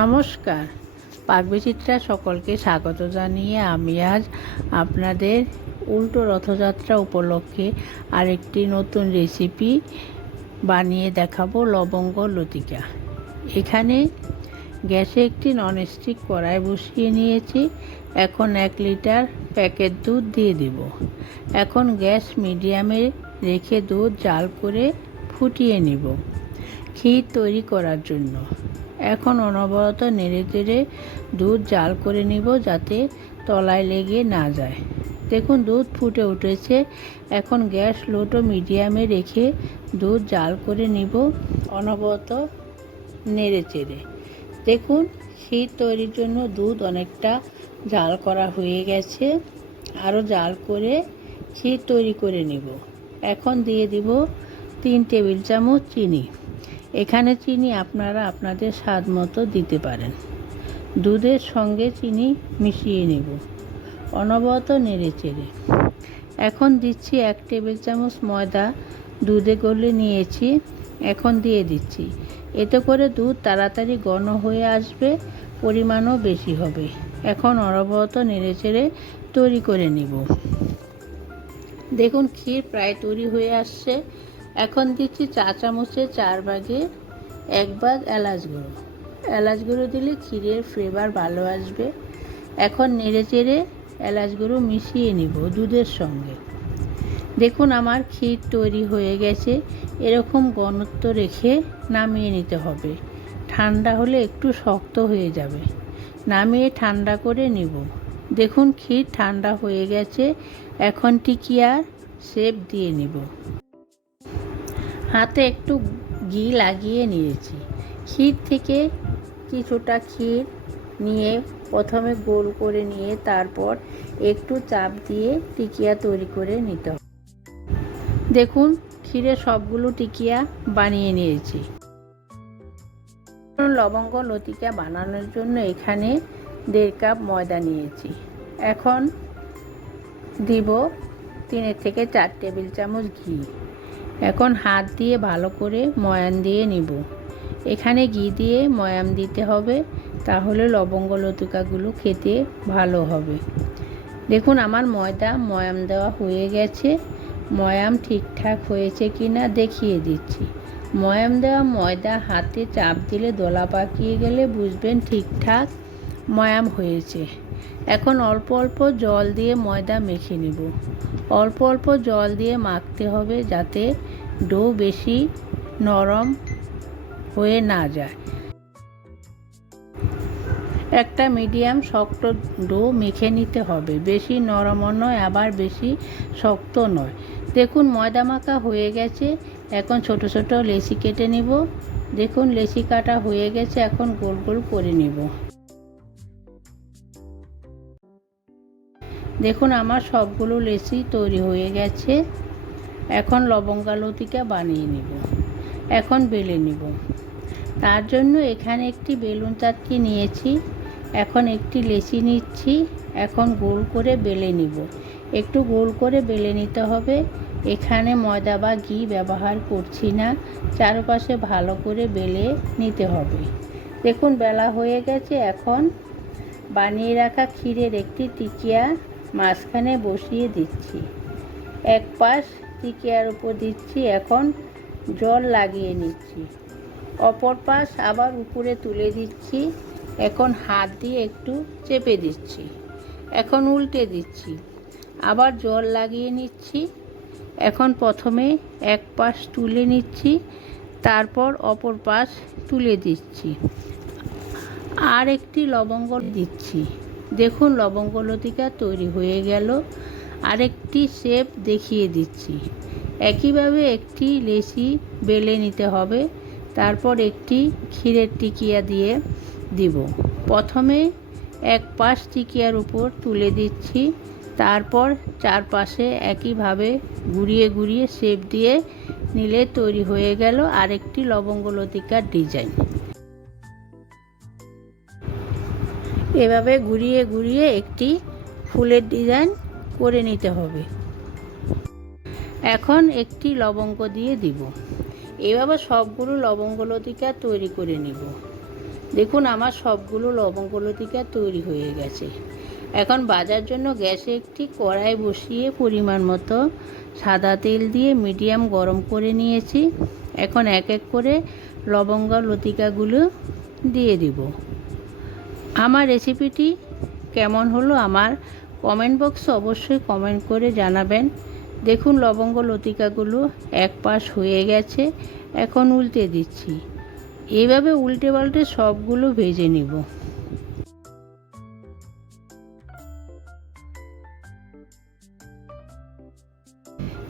নমস্কার, পাকবিচিত্রা সকলকে স্বাগত জানিয়ে আমি আজ আপনাদের উল্টো রথযাত্রা উপলক্ষে আরেকটি নতুন রেসিপি বানিয়ে দেখাবো, লবঙ্গ লতিকা। এখানে গ্যাসে একটি ননস্টিক কড়াই বসিয়ে নিয়েছি। এখন 1 লিটার প্যাকেট দুধ দিয়ে দেব। এখন গ্যাস মিডিয়ামে রেখে দুধ জাল করে ফুটিয়ে নেব ক্ষীর তৈরি করার জন্য। এখন অনবরত নেড়েচেড়ে দুধ জাল করে নিব যাতে তলায় লেগে না যায়। দেখুন দুধ ফুটে উঠেছে। এখন গ্যাস লো টু মিডিয়ামে রেখে দুধ জাল করে নিব অনবরত নেড়েচেড়ে। দেখুন ক্ষীর তৈরির জন্য দুধ অনেকটা জাল করা হয়ে গেছে। আরও জাল করে ক্ষীর তৈরি করে নিব। এখন দিয়ে দিব 3 টেবিল চামচ চিনি। এখানে চিনি আপনারা আপনাদের স্বাদ মতো দিতে পারেন। দুধের সঙ্গে চিনি মিশিয়ে নেব অনবরত নেড়েচেড়ে। এখন দিচ্ছি 1 টেবিল চামচ ময়দা দুধে গলে নিয়েছি। এখন দিয়ে দিচ্ছি। এতে করে দুধ তাড়াতাড়ি ঘন হয়ে আসবে, পরিমাণও বেশি হবে। এখন অনবরত নেড়েচেড়ে তৈরি করে নিব। দেখুন ক্ষীর প্রায় তৈরি হয়ে আসছে। এখন দিচ্ছি চা চামচের 4 ভাগে 1 ভাগ এলাচ গুঁড়ো। এলাচ গুঁড়ো দিলে ক্ষীরের ফ্লেভার ভালো আসবে। এখন নেড়েচেড়ে এলাচ গুঁড়ো মিশিয়ে নিব দুধের সঙ্গে। দেখুন আমার ক্ষীর তৈরি হয়ে গেছে। এরকম ঘনত্ব রেখে নামিয়ে নিতে হবে। ঠান্ডা হলে একটু শক্ত হয়ে যাবে। নামিয়ে ঠান্ডা করে নিব। দেখুন ক্ষীর ঠান্ডা হয়ে গেছে। এখন টিকিয়ার শেপ দিয়ে নিব। হাতে একটু ঘি লাগিয়ে নিয়েছি। ক্ষীর থেকে কিছুটা ক্ষীর নিয়ে প্রথমে গোল করে নিয়ে তারপর একটু চাপ দিয়ে টিকিয়া তৈরি করে নিতে হবে। দেখুন ক্ষীরের সবগুলো টিকিয়া বানিয়ে নিয়েছি। লবঙ্গ লতিকা বানানোর জন্য এখানে 1.5 কাপ ময়দা নিয়েছি। এখন দিব 3 থেকে 4 টেবিল চামচ ঘি। এখন হাত দিয়ে ভালো করে ময়ান দিয়ে নিব। এখানে ঘি দিয়ে ময়াম দিতে হবে, তাহলে লবঙ্গ লতিকাগুলো খেতে ভালো হবে। দেখুন আমার ময়াম দেওয়া হয়ে গেছে। ময়াম ঠিকঠাক হয়েছে কিনা দেখিয়ে দিচ্ছি। ময়াম দেওয়া ময়দা হাতে চাপ দিলে দলা পাকিয়ে গেলে বুঝবেন ঠিকঠাক ময়াম হয়েছে। এখন অল্প অল্প জল দিয়ে ময়দা মেখে নিব। অল্প অল্প জল দিয়ে মাখতে হবে যাতে ডো বেশি নরম হয়ে না যায়। একটা মিডিয়াম শক্ত ডো মেখে নিতে হবে। বেশি নরমও নয় আবার বেশি শক্ত নয়। দেখুন ময়দা মাখা হয়ে গেছে। এখন ছোট ছোট লেচি কেটে নিব। দেখুন লেচি কাটা হয়ে গেছে। এখন গোল গোল করে নিব। দেখুন আমার সবগুলো লেচি তৈরি হয়ে গেছে। এখন লবঙ্গ লতিকা বানিয়ে নিব। এখন বেলে নিব। তার জন্য এখানে একটি বেলুন চাটকি নিয়েছি। এখন একটি লেচি নিচ্ছি। এখন গোল করে বেলে নিব। একটু গোল করে বেলে নিতে হবে। এখানে ময়দা বা ঘি ব্যবহার করছি না। চারপাশে ভালো করে বেলে নিতে হবে। দেখুন বেলা হয়ে গেছে। এখন বানিয়ে রাখা ক্ষীরের একটি টিকিয়া মাঝখানে বসিয়ে দিচ্ছি। এক পাশ টিকিয়ার উপর দিচ্ছি। এখন জল লাগিয়ে নিচ্ছি। অপর পাশ আবার উপরে তুলে দিচ্ছি। এখন হাত দিয়ে একটু চেপে দিচ্ছি। এখন উল্টে দিচ্ছি। আবার জল লাগিয়ে নিচ্ছি। এখন প্রথমে এক পাশ তুলে নিচ্ছি, তারপর অপর পাশ তুলে দিচ্ছি। আর একটি লবঙ্গ দিচ্ছি। দেখুন লবঙ্গ লতিকা তৈরি হয়ে গেল। আরেকটি শেপ দেখিয়ে দিচ্ছি। একইভাবে একটি লেচি বেলে নিতে হবে। তারপর একটি ক্ষীরের টিকিয়া দিয়ে দিব। প্রথমে এক পাশ টিকিয়ার উপর তুলে দিচ্ছি, তারপর চারপাশে একইভাবে ঘুরিয়ে ঘুরিয়ে শেপ দিয়ে নিলে তৈরি হয়ে গেল আরেকটি লবঙ্গ লতিকার ডিজাইন। এভাবে ঘুরিয়ে ঘুরিয়ে একটি ফুলের ডিজাইন করে নিতে হবে। এখন একটি লবঙ্গ দিয়ে দিব। এভাবে সবগুলো লবঙ্গ লতিকা তৈরি করে নিব। দেখুন আমার সবগুলো লবঙ্গ লতিকা তৈরি হয়ে গেছে। এখন ভাজার জন্য গ্যাসে একটি কড়াই বসিয়ে পরিমাণ মতো সাদা তেল দিয়ে মিডিয়াম গরম করে নিয়েছি। এখন এক এক করে লবঙ্গ লতিকাগুলো দিয়ে দিব। আমার রেসিপিটি কেমন হলো আমার কমেন্ট বক্সে অবশ্যই কমেন্ট করে জানাবেন। দেখুন লবঙ্গ লতিকাগুলো এক পাশ হয়ে গেছে, এখন উল্টে দিচ্ছি। এইভাবে উল্টে পাল্টে সবগুলো ভেজে নিব।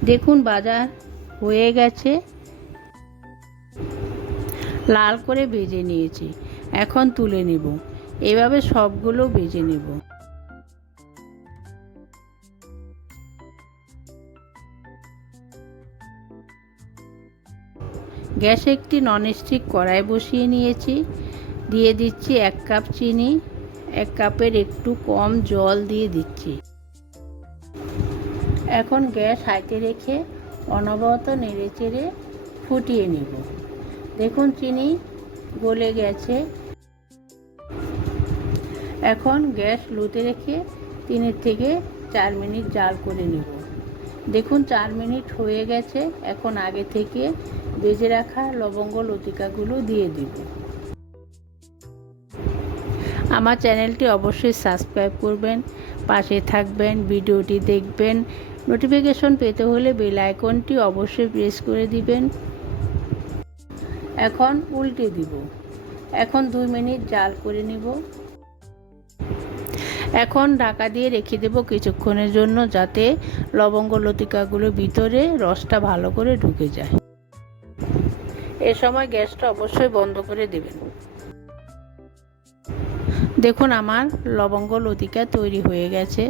দেখুন ভাজা হয়ে গেছে, লাল করে ভেজে নিয়েছি, এখন তুলে নেব। এভাবে সবগুলো ভেজে নেব। গ্যাসে একটি ননস্টিক কড়াই বসিয়ে নিয়েছি, দিয়ে দিচ্ছি 1 কাপ চিনি, 1 কাপের একটু কম জল দিয়ে দিচ্ছি। এখন গ্যাস হাইতে রেখে অনবরত নেড়েচেড়ে ফুটিয়ে নেব। দেখুন চিনি গলে গেছে। এখন গ্যাস লোতে রেখে 3 থেকে 4 মিনিট জাল করে নেব। দেখুন 4 মিনিট হয়ে গেছে। এখন আগে থেকে ভেজে রাখা লবঙ্গ লতিকাগুলো দিয়ে দিব। আমার চ্যানেলটি অবশ্যই সাবস্ক্রাইব করবেন, পাশে থাকবেন, ভিডিওটি দেখবেন। নোটিফিকেশন পেতে হলে বেল আইকনটি অবশ্যই প্রেস করে দিবেন। এখন উল্টে দিব। এখন 2 মিনিট জাল করে নিব। এখন ঢাকা দিয়ে রেখে দেব কিছুক্ষণের জন্য, যাতে লবঙ্গ লতিকাগুলো ভিতরে রসটা ভালো করে ঢুকে যায়। এ সময় গ্যাসটা অবশ্যই বন্ধ করে দেবেন। দেখুন আমার লবঙ্গ লতিকা তৈরি হয়ে গেছে।